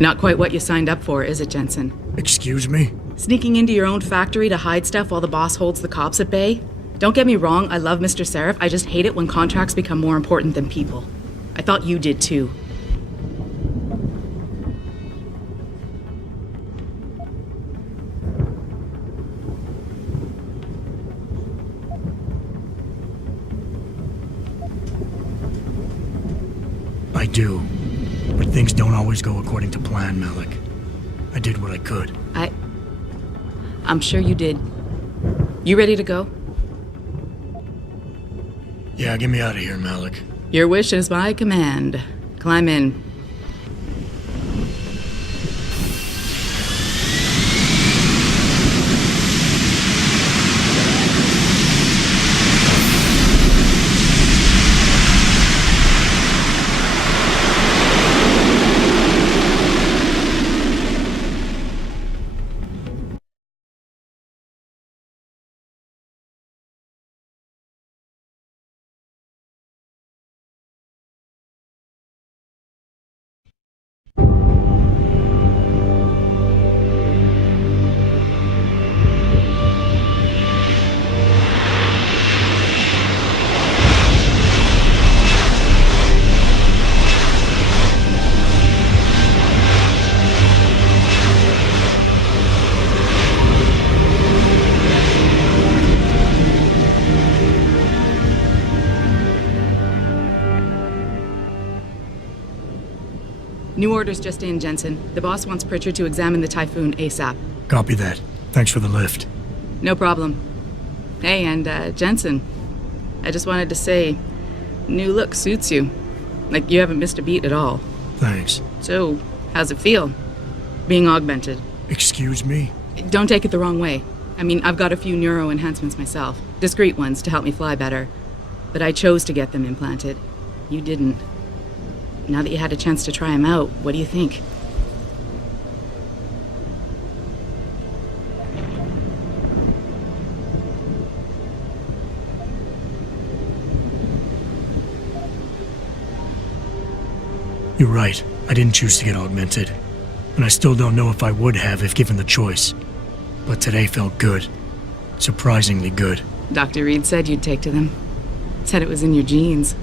Not quite what you signed up for, is it, Jensen? Excuse me? Sneaking into your own factory to hide stuff while the boss holds the cops at bay? Don't get me wrong, I love Mr. Seraph. I just hate it when contracts become more important than people. I thought you did too. I do. But things don't always go according to plan, Malik. I did what I could. I'm sure you did. You ready to go? Yeah, get me out of here, Malik. Your wish is my command. Climb in. New orders just in, Jensen. The boss wants Pritchard to examine the Typhoon ASAP. Copy that. Thanks for the lift. No problem. Hey, and Jensen, I just wanted to say, new look suits you. Like, you haven't missed a beat at all. Thanks. So, how's it feel? Being augmented? Excuse me? Don't take it the wrong way. I mean, I've got a few neuro enhancements myself. Discreet ones to help me fly better. But I chose to get them implanted. You didn't. Now that you had a chance to try them out, what do you think? You're right. I didn't choose to get augmented. And I still don't know if I would have if given the choice. But today felt good. Surprisingly good. Dr. Reed said you'd take to them. Said it was in your genes.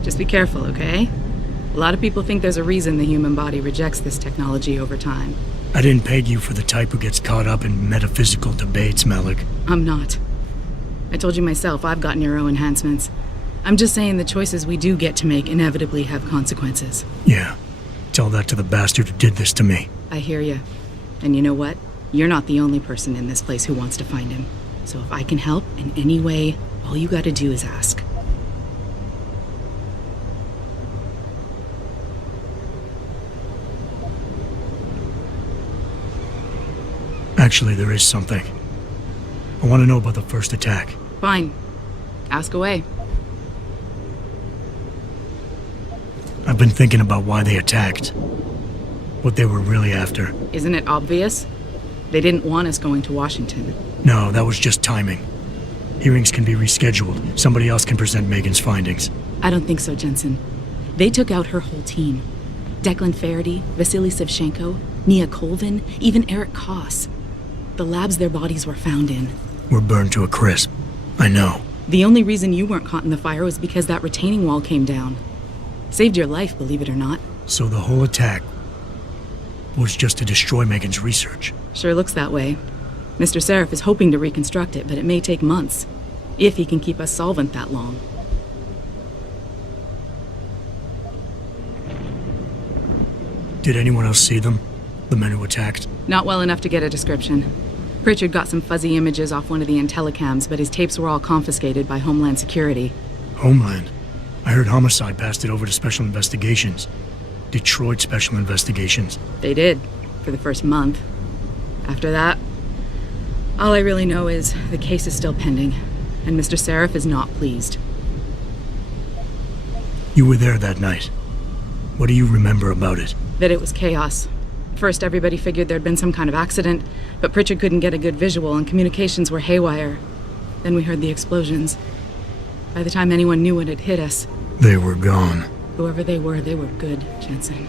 Just be careful, okay? A lot of people think there's a reason the human body rejects this technology over time. I didn't peg you for the type who gets caught up in metaphysical debates, Malik. I'm not. I told you myself, I've got neuro enhancements. I'm just saying the choices we do get to make inevitably have consequences. Yeah. Tell that to the bastard who did this to me. I hear you. And you know what? You're not the only person in this place who wants to find him. So if I can help in any way, all you gotta do is ask. Actually, there is something. I want to know about the first attack. Fine. Ask away. I've been thinking about why they attacked. What they were really after. Isn't it obvious? They didn't want us going to Washington. No, that was just timing. Hearings can be rescheduled. Somebody else can present Megan's findings. I don't think so, Jensen. They took out her whole team. Declan Faraday, Vasily Savchenko, Nia Colvin, even Eric Koss. The labs their bodies were found in. We're burned to a crisp. I know. The only reason you weren't caught in the fire was because that retaining wall came down. Saved your life, believe it or not. So the whole attack was just to destroy Megan's research. Sure looks that way. Mr. Seraph is hoping to reconstruct it, but it may take months. If he can keep us solvent that long. Did anyone else see them? The men who attacked? Not well enough to get a description. Pritchard got some fuzzy images off one of the Intellicams, but his tapes were all confiscated by Homeland Security. Homeland? I heard Homicide passed it over to Special Investigations. Detroit Special Investigations. They did, for the first month. After that, all I really know is the case is still pending, and Mr. Seraph is not pleased. You were there that night. What do you remember about it? That it was chaos. First, everybody figured there'd been some kind of accident, but Pritchard couldn't get a good visual and communications were haywire. Then we heard the explosions. By the time anyone knew what had hit us... They were gone. Whoever they were good, Jensen.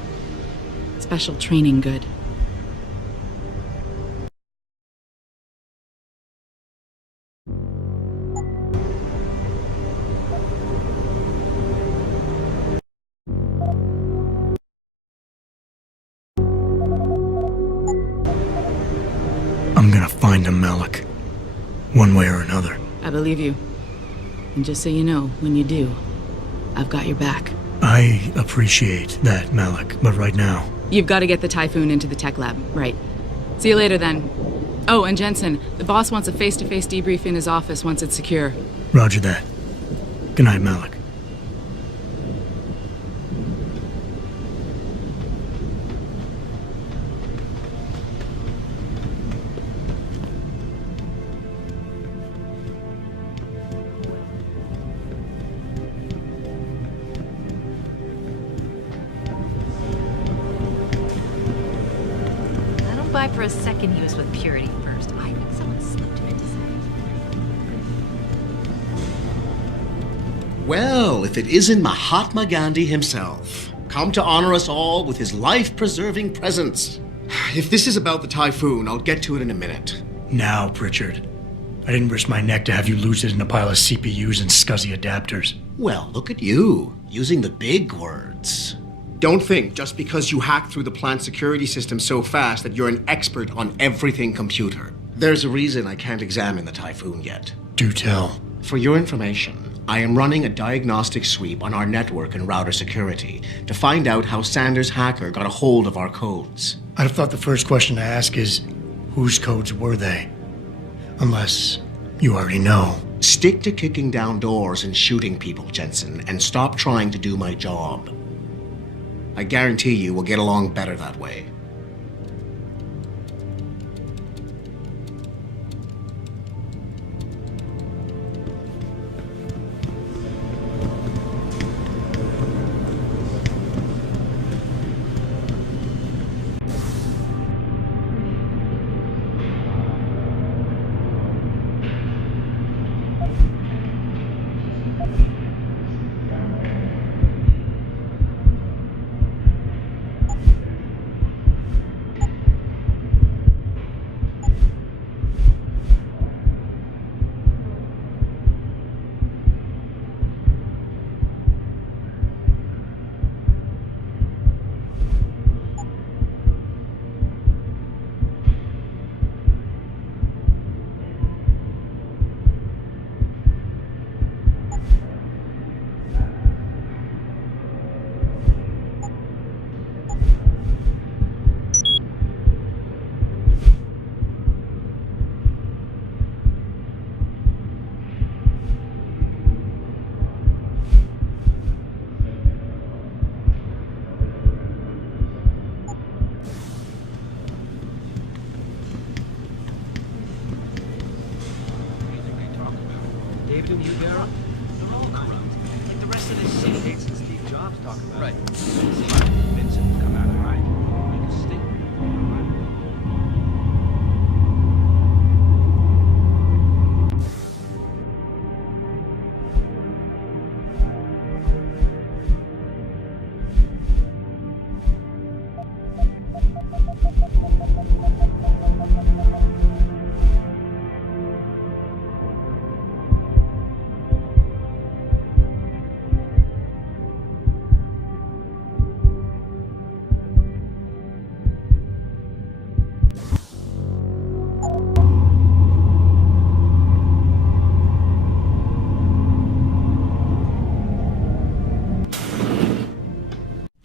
Special training good. I'm gonna find him, Malik. One way or another. I believe you. And just so you know, when you do, I've got your back. I appreciate that, Malik, but right now... You've got to get the Typhoon into the tech lab, right. See you later then. Oh, and Jensen, the boss wants a face-to-face debrief in his office once it's secure. Roger that. Good night, Malik. I don't buy for a second he was with Purity first. I think someone slipped him into something. Well, if it isn't Mahatma Gandhi himself, come to honor us all with his life-preserving presence. If this is about the Typhoon, I'll get to it in a minute. Now, Pritchard. I didn't risk my neck to have you lose it in a pile of CPUs and scuzzy adapters. Well, look at you, using the big words. Don't think just because you hacked through the plant security system so fast that you're an expert on everything computer. There's a reason I can't examine the Typhoon yet. Do tell. For your information, I am running a diagnostic sweep on our network and router security to find out how Sanders' hacker got a hold of our codes. I'd have thought the first question to ask is, whose codes were they? Unless you already know. Stick to kicking down doors and shooting people, Jensen, and stop trying to do my job. I guarantee you we'll get along better that way. David and you, Dara? They're all corrupt. Like the rest of this city. Gates and Steve Jobs talk about. Right. Vincent come out of right. Make a statement.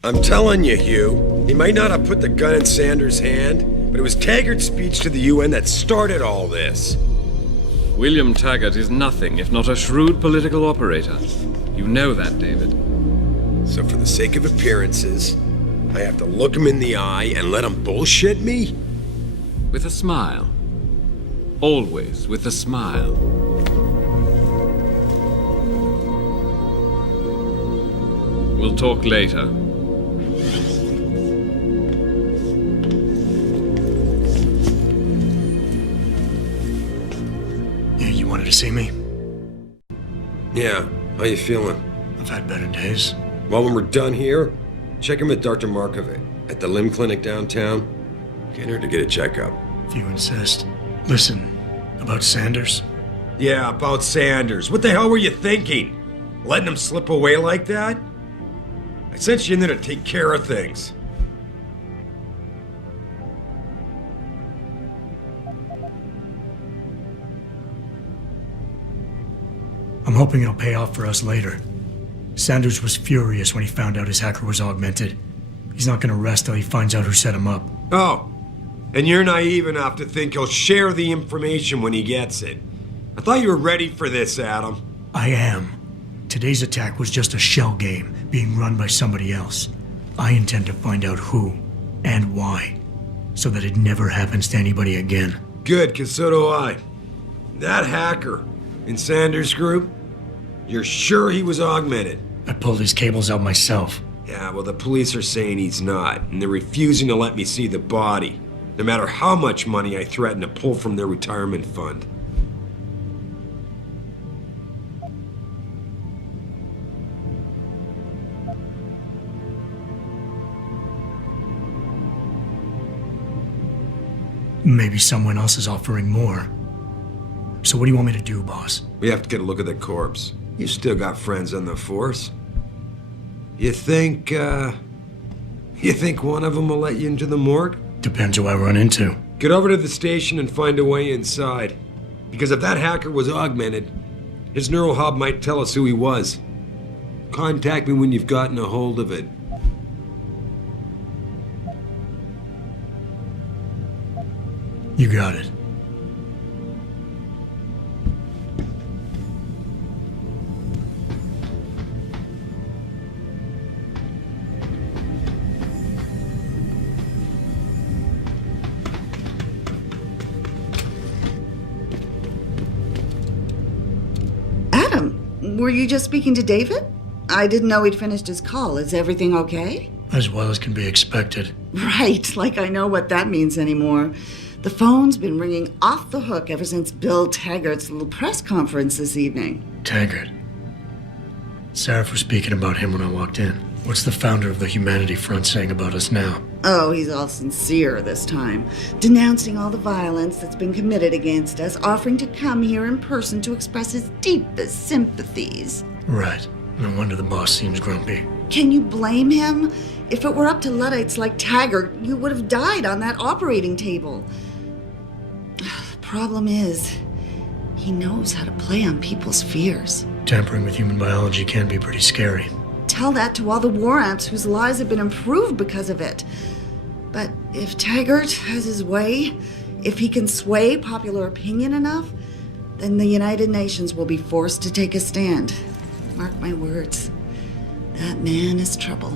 I'm telling you, Hugh, he might not have put the gun in Sanders' hand, but it was Taggart's speech to the UN that started all this. William Taggart is nothing if not a shrewd political operator. You know that, David. So for the sake of appearances, I have to look him in the eye and let him bullshit me? With a smile. Always with a smile. We'll talk later. You wanted to see me? Yeah, how you feeling? I've had better days. Well, when we're done here, Check in with Dr. Markovic at the limb clinic downtown. Get her to get a checkup. If you insist. Listen, about Sanders? Yeah, about Sanders. What the hell were you thinking? Letting him slip away like that? I sent you in there to take care of things. I'm hoping it'll pay off for us later. Sanders was furious when he found out his hacker was augmented. He's not gonna rest till he finds out who set him up. Oh, and you're naive enough to think he'll share the information when he gets it. I thought you were ready for this, Adam. I am. Today's attack was just a shell game being run by somebody else. I intend to find out who and why, so that it never happens to anybody again. Good, 'cause so do I. That hacker in Sanders' group, you're sure he was augmented? I pulled his cables out myself. Yeah, well, the police are saying he's not, and they're refusing to let me see the body, no matter how much money I threaten to pull from their retirement fund. Maybe someone else is offering more. So what do you want me to do, boss? We have to get a look at the corpse. You still got friends on the force. You think one of them will let you into the morgue? Depends who I run into. Get over to the station and find a way inside. Because if that hacker was augmented, his neural hub might tell us who he was. Contact me when you've gotten a hold of it. You got it. Adam, were you just speaking to David? I didn't know he'd finished his call. Is everything okay? As well as can be expected. Right, like I know what that means anymore. The phone's been ringing off the hook ever since Bill Taggart's little press conference this evening. Taggart. Sarah was speaking about him when I walked in. What's the founder of the Humanity Front saying about us now? Oh, he's all sincere this time, denouncing all the violence that's been committed against us, offering to come here in person to express his deepest sympathies. Right. No wonder the boss seems grumpy. Can you blame him? If it were up to Luddites like Taggart, you would have died on that operating table. The problem is, he knows how to play on people's fears. Tampering with human biology can be pretty scary. Tell that to all the war amps whose lives have been improved because of it. But if Taggart has his way, if he can sway popular opinion enough, then the United Nations will be forced to take a stand. Mark my words, that man is trouble.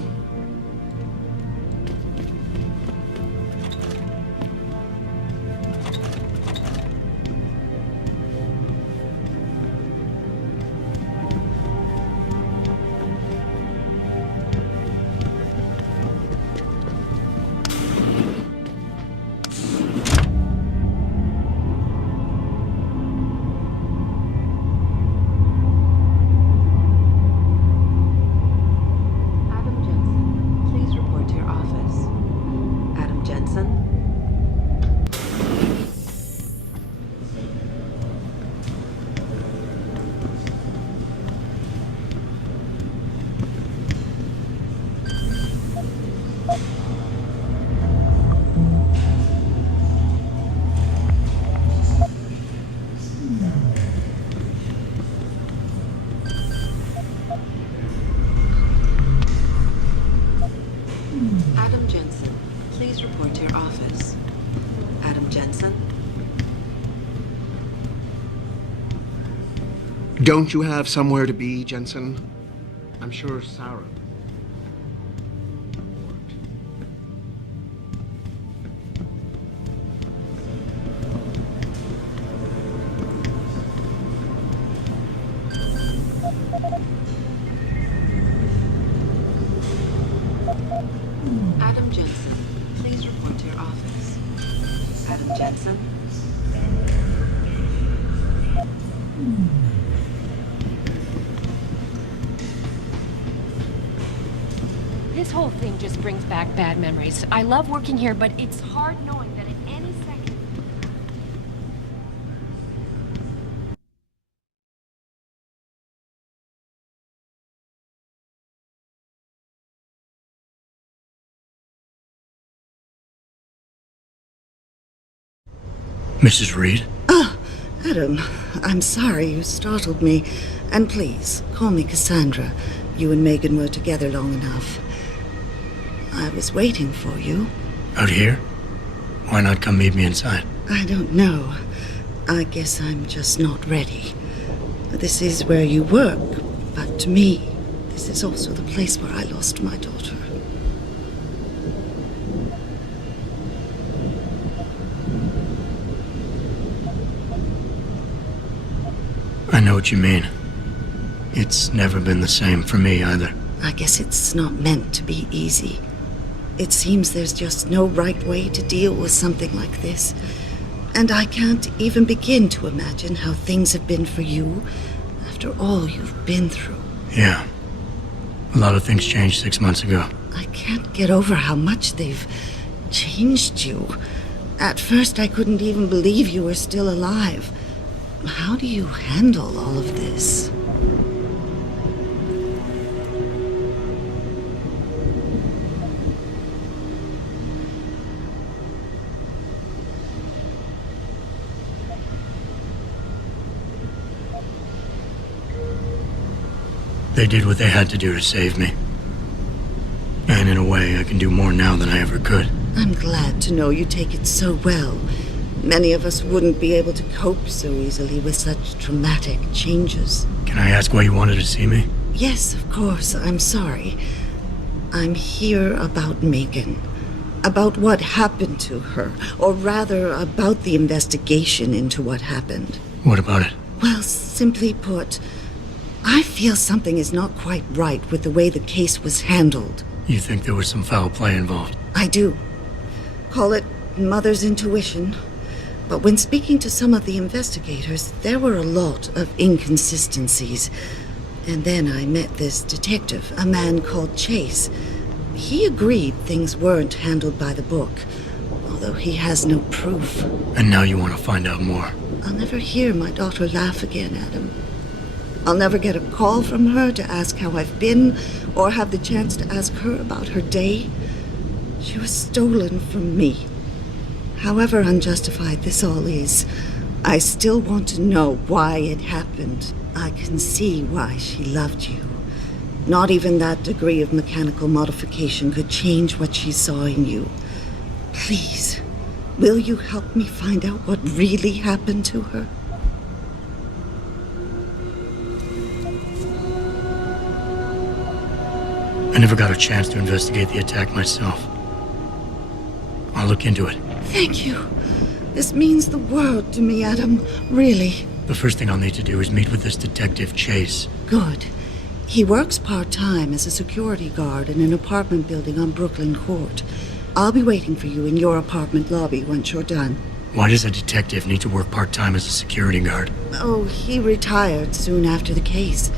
Don't you have somewhere to be, Jensen? I'm sure Sarah. Adam Jensen, please report to your office. Adam Jensen? This This whole thing just brings back bad memories. I love working here, but it's hard knowing that at any second... Mrs. Reed? Ah, Adam, I'm sorry you startled me. And please, call me Cassandra. You and Megan were together long enough. I was waiting for you. Out here? Why not come meet me inside? I don't know. I guess I'm just not ready. This is where you work, but to me, this is also the place where I lost my daughter. I know what you mean. It's never been the same for me either. I guess it's not meant to be easy. It seems there's just no right way to deal with something like this. And I can't even begin to imagine how things have been for you after all you've been through. Yeah. A lot of things changed 6 months ago. I can't get over how much they've changed you. At first, I couldn't even believe you were still alive. How do you handle all of this? They did what they had to do to save me. And in a way, I can do more now than I ever could. I'm glad to know you take it so well. Many of us wouldn't be able to cope so easily with such dramatic changes. Can I ask why you wanted to see me? Yes, of course. I'm sorry. I'm here about Megan. About what happened to her. Or rather, about the investigation into what happened. What about it? Well, simply put, I feel something is not quite right with the way the case was handled. You think there was some foul play involved? I do. Call it mother's intuition. But when speaking to some of the investigators, there were a lot of inconsistencies. And then I met this detective, a man called Chase. He agreed things weren't handled by the book, although he has no proof. And now you want to find out more? I'll never hear my daughter laugh again, Adam. I'll never get a call from her to ask how I've been, or have the chance to ask her about her day. She was stolen from me. However unjustified this all is, I still want to know why it happened. I can see why she loved you. Not even that degree of mechanical modification could change what she saw in you. Please, will you help me find out what really happened to her? I never got a chance to investigate the attack myself. I'll look into it. Thank you. This means the world to me, Adam. Really. The first thing I'll need to do is meet with this detective, Chase. Good. He works part-time as a security guard in an apartment building on Brooklyn Court. I'll be waiting for you in your apartment lobby once you're done. Why does a detective need to work part-time as a security guard? Oh, he retired soon after the case.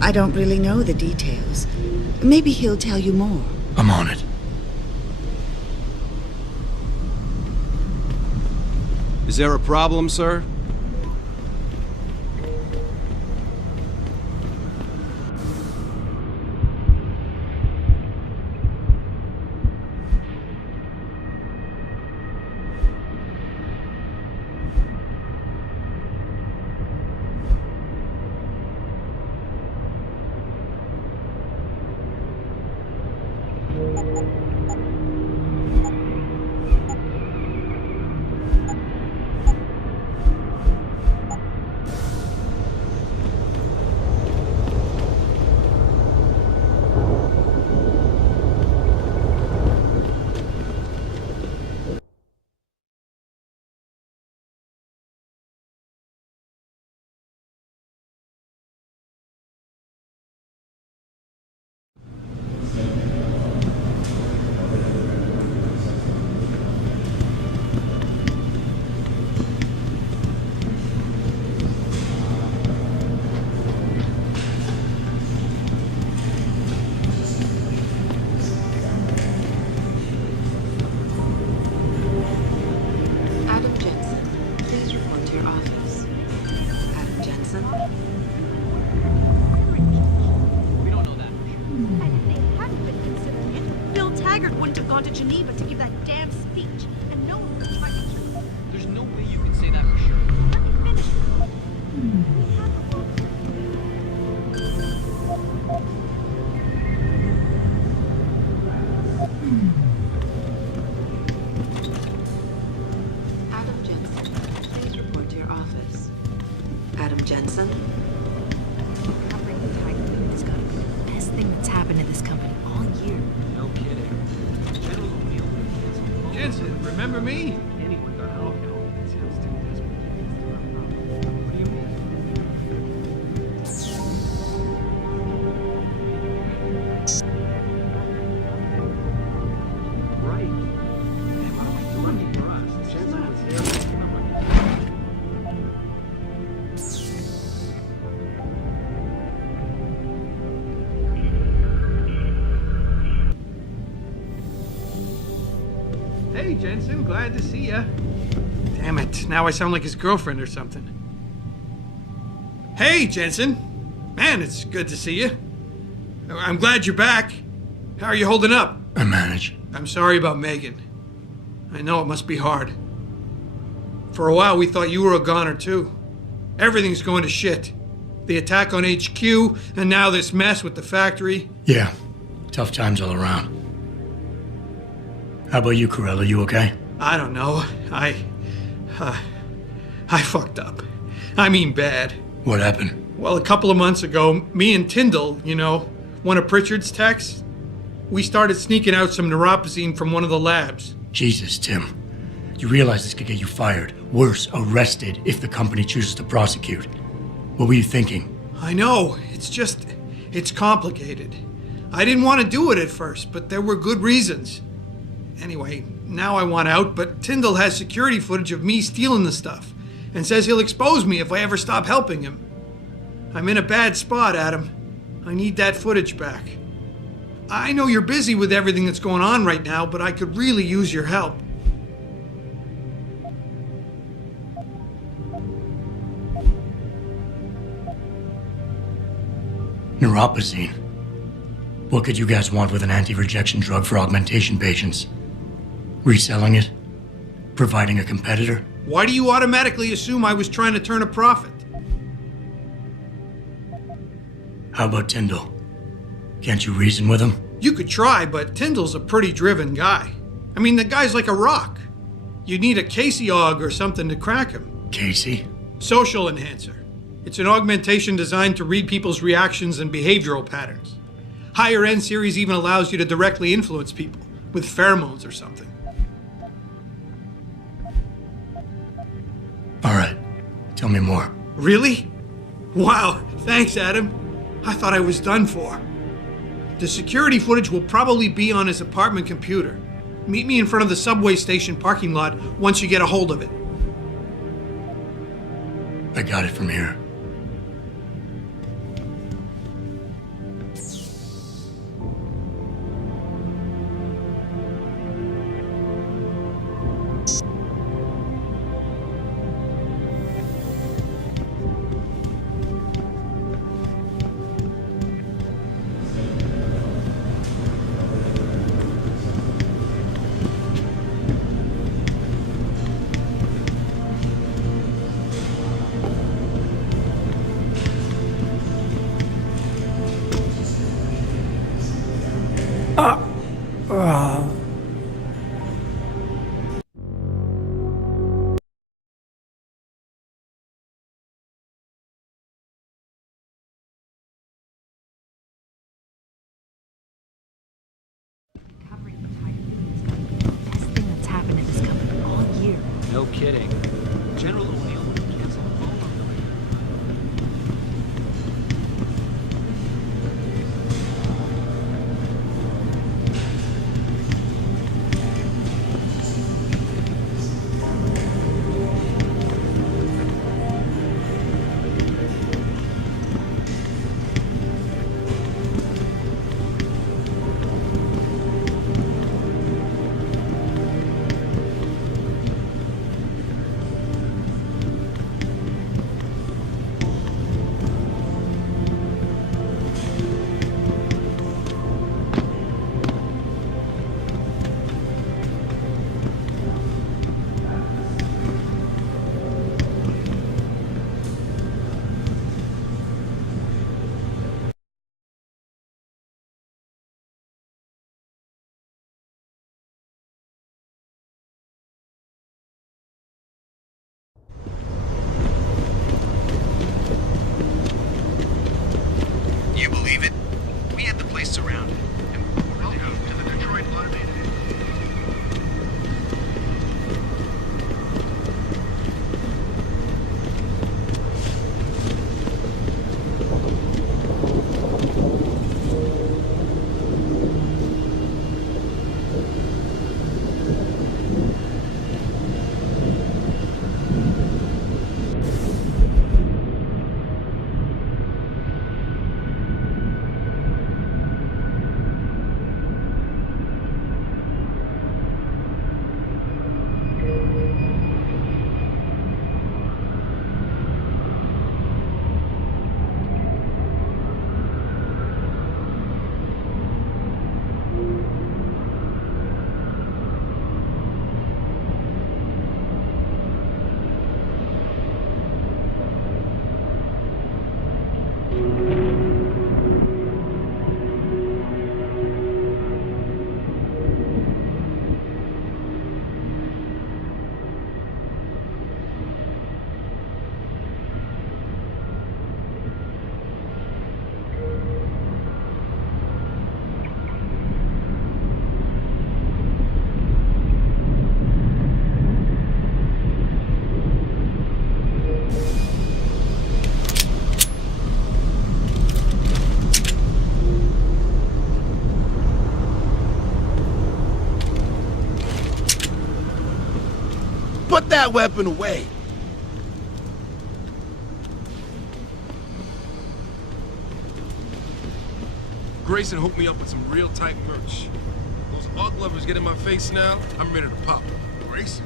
I don't really know the details. Maybe he'll tell you more. I'm on it. Is there a problem, sir? wouldn't have gone to Geneva to give that damn speech, and no one would have tried to... There's no way you can say that for sure. Let me finish. We had the world. Adam Jensen, please report to your office. Adam Jensen? Covering the Tiger thing has got to be the best thing that's happened to this company all year. No kidding. General O'Neill would have canceled all Jensen, remember me? anyone got help. It sounds too desperate. What do you mean? Right. Man, what are we doing for us? Jensen was there. Hey, Jensen, glad to see ya. Damn it, now I sound like his girlfriend or something. Hey, Jensen. Man, it's good to see you. I'm glad you're back. How are you holding up? I manage. I'm sorry about Megan. I know it must be hard. For a while, we thought you were a goner, too. Everything's going to shit. The attack on HQ, and now this mess with the factory. Yeah, tough times all around. How about you, Corella? You okay? I don't know. I fucked up. I mean bad. What happened? Well, a couple of months ago, me and Tyndall, you know, one of Pritchard's techs, we started sneaking out some neuropozyne from one of the labs. Jesus, Tim. You realize this could get you fired. Worse, arrested if the company chooses to prosecute. What were you thinking? I know. It's complicated. I didn't want to do it at first, but there were good reasons. Anyway, now I want out, but Tyndall has security footage of me stealing the stuff and says he'll expose me if I ever stop helping him. I'm in a bad spot, Adam. I need that footage back. I know you're busy with everything that's going on right now, but I could really use your help. Neuropozyne. What could you guys want with an anti-rejection drug for augmentation patients? Reselling it? Providing a competitor? Why do you automatically assume I was trying to turn a profit? How about Tyndall? Can't you reason with him? You could try, but Tyndall's a pretty driven guy. I mean, the guy's like a rock. You need a Casey aug or something to crack him. Casey? Social enhancer. It's an augmentation designed to read people's reactions and behavioral patterns. Higher end series even allows you to directly influence people with pheromones or something. All right. Tell me more. Really? Wow, thanks, Adam. I thought I was done for. The security footage will probably be on his apartment computer. Meet me in front of the subway station parking lot once you get a hold of it. I got it from here. Covering the Tiger thing has got to be the best thing that's happened to this company all year. No kidding. General O'Neill would have canceled all of them. Put that weapon away. Grayson hooked me up with some real tight merch. Those Ugg lovers get in my face now, I'm ready to pop. Grayson?